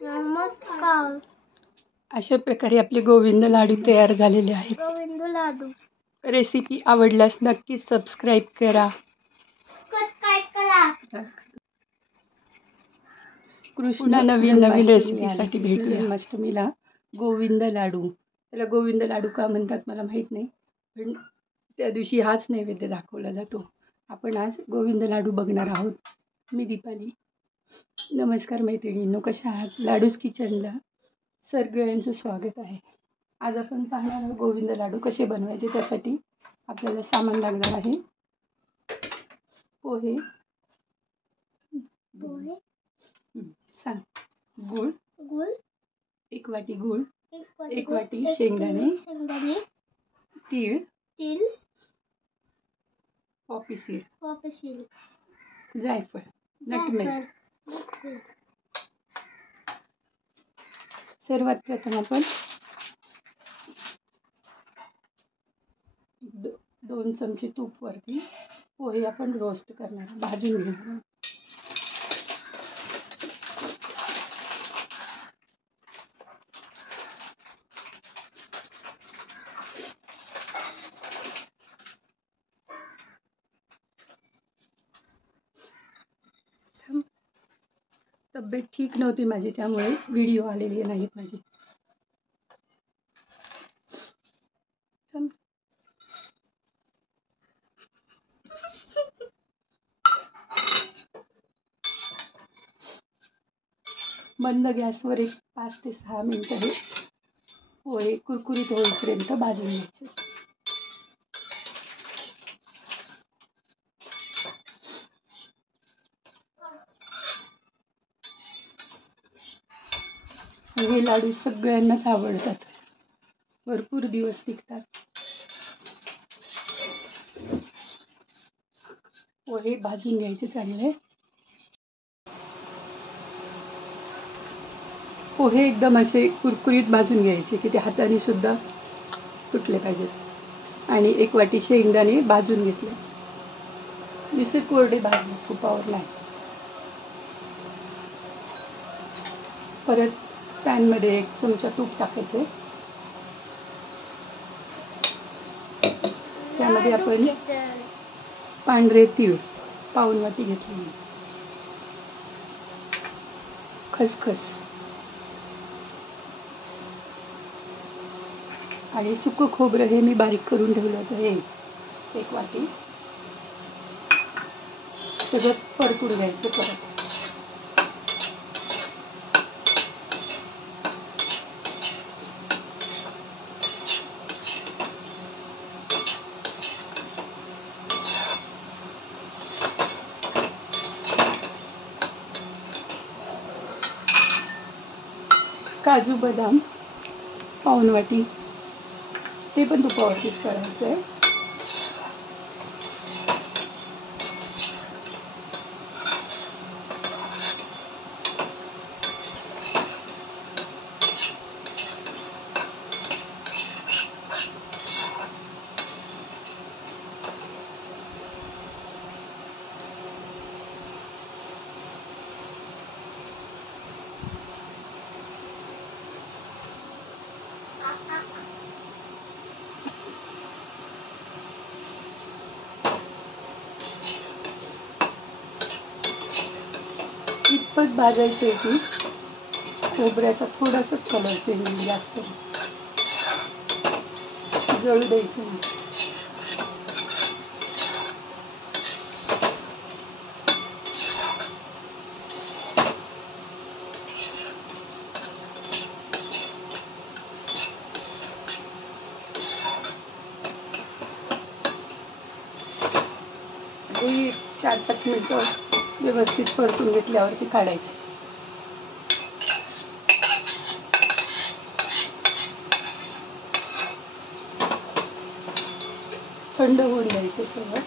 नमस्कार. अशा प्रकारे आपले गोविंद लाडू तयार झालेले आहेत. गोविंद लाडू. रेसिपी आवडल्यास नक्की सबस्क्राईब करा. कृष्णा नवीन नवीन रेसिपीसाठी भेटूया. जन्माष्टमीला गोविंद लाडू, त्याला गोविंद लाडू का म्हणतात मला माहीत नाही, पण त्या दिवशी हाच नैवेद्य दाखवला जातो. आपण आज गोविंद लाडू बघणार आहोत. मी दीपाली. नमस्कार मैत्रिणींनो, कशा आहात? लाडूज किचनला सगळ्यांचं स्वागत आहे. आज आपण पाहणार आहोत गोविंद लाडू कसे बनवायचे. त्यासाठी आपल्याला सामान लागणार आहे पोहे, सांग, गूळ, एक वाटी गूळ, एक वाटी शेंगदाणे, तीळ, पॉपी सीड, जायफळ, नटमेग. सर्वात प्रथम आपण 2 चमचे तूप वरती पोहे आपण रोस्ट करणार, भाजून घेणार. तब्येत ठीक नव्हती माझी, त्यामुळे व्हिडिओ आलेले नाहीत माझे. मंद गॅसवर एक 5 ते 6 मिनिटं हे पोहे कुरकुरीत होईपर्यंत भाजून घ्यायचे. हे लाडू सगळ्यांनाच आवडतात, भरपूर दिवस टिकतात. पोहे भाजून घ्यायचे चांगले. पोहे एकदम असे कुरकुरीत भाजून घ्यायचे की ते हाताने सुद्धा तुटले पाहिजेत. आणि 1 वाटी शेंगदाणे भाजून घेतले, नुसते कोरडे भाजले, तुपावर नाही. परत पॅनमध्ये 1 चमचा तूप टाकायचे. त्यामध्ये आपण पांढरे तीळ पाऊण वाटी घेतले, खसखस आणि सुकं खोबरं हे मी बारीक करून ठेवलं होतं, हे 1 वाटी. सगळं परतून घ्यायचं. परत काजू बदाम पाऊण वाटी, ते पण तुपावरतीच करायचं आहे. इतपत भाजायचं आहे की खोबऱ्याचा थोडासाच कलर चेंज होईल, जास्त जळू द्यायचं नाही. हे 4-5 मिनिटं व्यवस्थित परतून घेतल्यावरती काढायचे. थंड होऊन द्यायचे सगळं.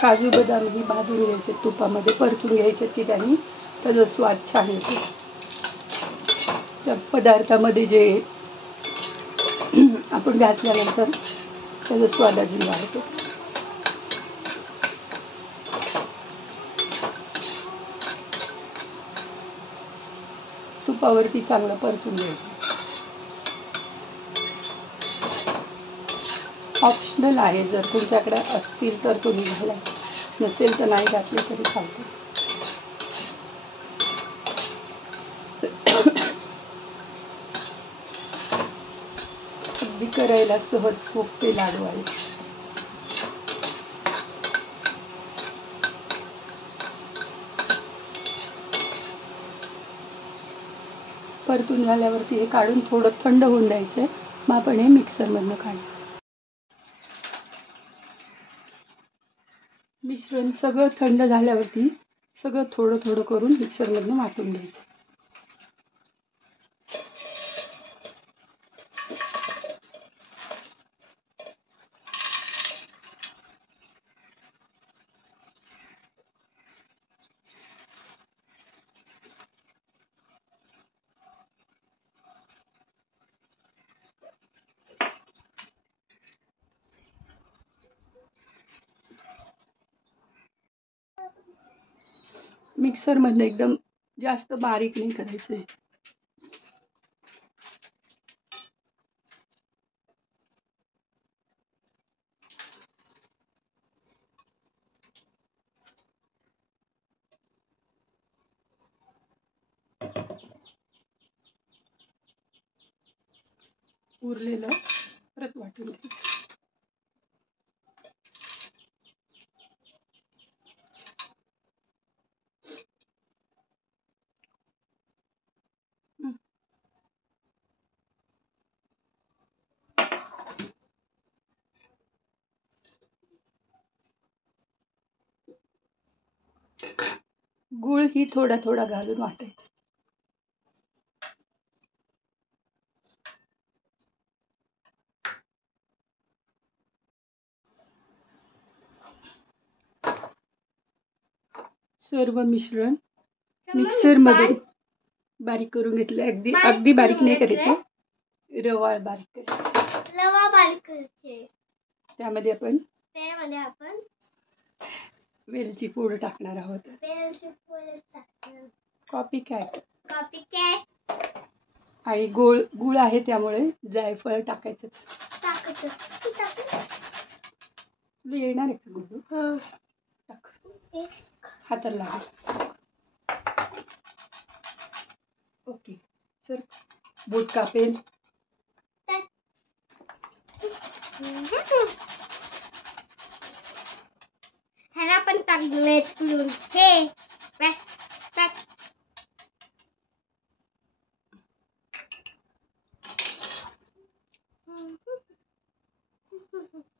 काजू बदाम ही भाजून घ्यायचे, तुपामध्ये परतून घ्यायचे की त्यांनी त्याचा स्वाद छान येतो. त्या पदार्थामध्ये जे आपण घातल्यानंतर त्याचा स्वाद अजून वाढतो. तुपावरती चांगलं परतून घ्यायचं. ऑप्शनल आहे, जर तुमच्याकडे असतील तर तुम्ही घाला, नसेल तर नाही घातले तरी चालते. अगदी करायला सहज सोपे लाडू आहेत. परतून झाल्यावरती हे काढून थोडं थंड होऊन द्यायचं. मग आपण हे मिक्सरमधनं काढू. मिश्रण सगळं थंड झाल्यावरती सगळं थोडं थोडं करून मिक्सरमधनं वाटून घ्यायचं. मिक्सरमधनं एकदम जास्त बारीक नाही करायचं आहे. उरलेलं परत वाटून घ्यायचं. गुळ ही थोडा थोडा घालून वाटायचं. सर्व मिश्रण मिक्सरमध्ये बारीक करून घेतलं. अगदी अगदी बारीक नाही करायचं, रवाळ बारीक करायचं. रवा बारीक करायचे. त्यामध्ये आपण वेलची पूड टाकणार आहोत. कॉफी कॅट आणि गुळ आहे त्यामुळे जायफळ टाकायचंच. तुला येणार आहे का गुळ? टाक, हाताला लागेल. ओके सर, बोट कापेल. ह्याला पण टाकले हे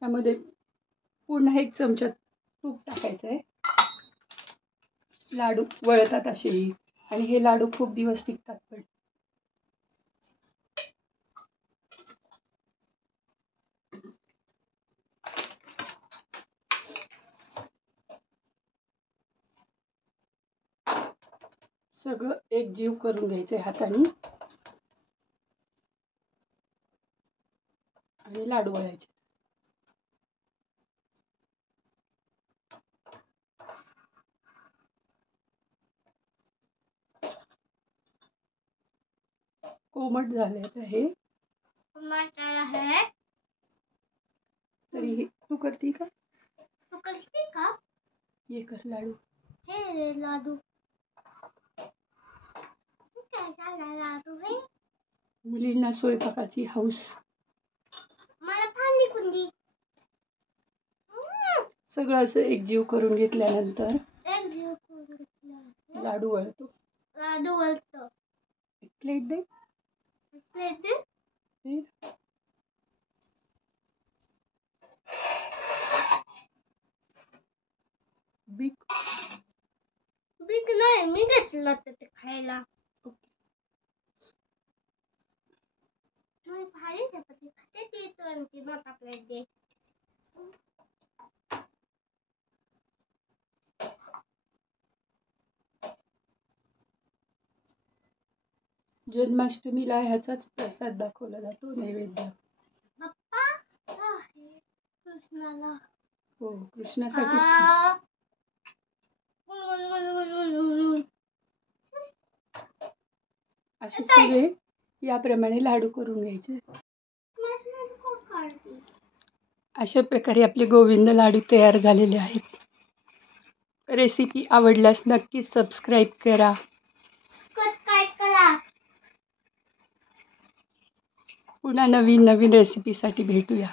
त्यामध्ये पुन्हा एक चमचा तूप टाकायचं आहे. लाडू वळतात असेही, आणि हे लाडू खूप दिवस टिकतात पण. सगळं एकजीव करून घ्यायचंय हाताने आणि लाडू वळायचे. कोमट झाले आता हे. तरी तू करते का? ये कर लाडू. हे लाडू मुलींना स्वयंपाकाची हौस. मला पाणी कुंदी. सगळं असं एकजीव करून घेतल्यानंतर लाडू वळतो. एक प्लेट दे. बिग नाही, मी घेतलं ते खायला. भारी चपाती खाते ती, तो मोठा प्लेट दे. जन्माष्टमीला ह्याचाच प्रसाद दाखवला जातो, नैवेद्य. कृष्णाला. हो, कृष्णासाठी आ. असे सगळे याप्रमाणे लाडू करून घ्यायचे. अशा प्रकारे आपले गोविंद लाडू तयार झालेले आहेत. रेसिपी आवडल्यास नक्कीच सबस्क्राईब करा. पुन्हा नवीन नवीन रेसिपीसाठी भेटूया.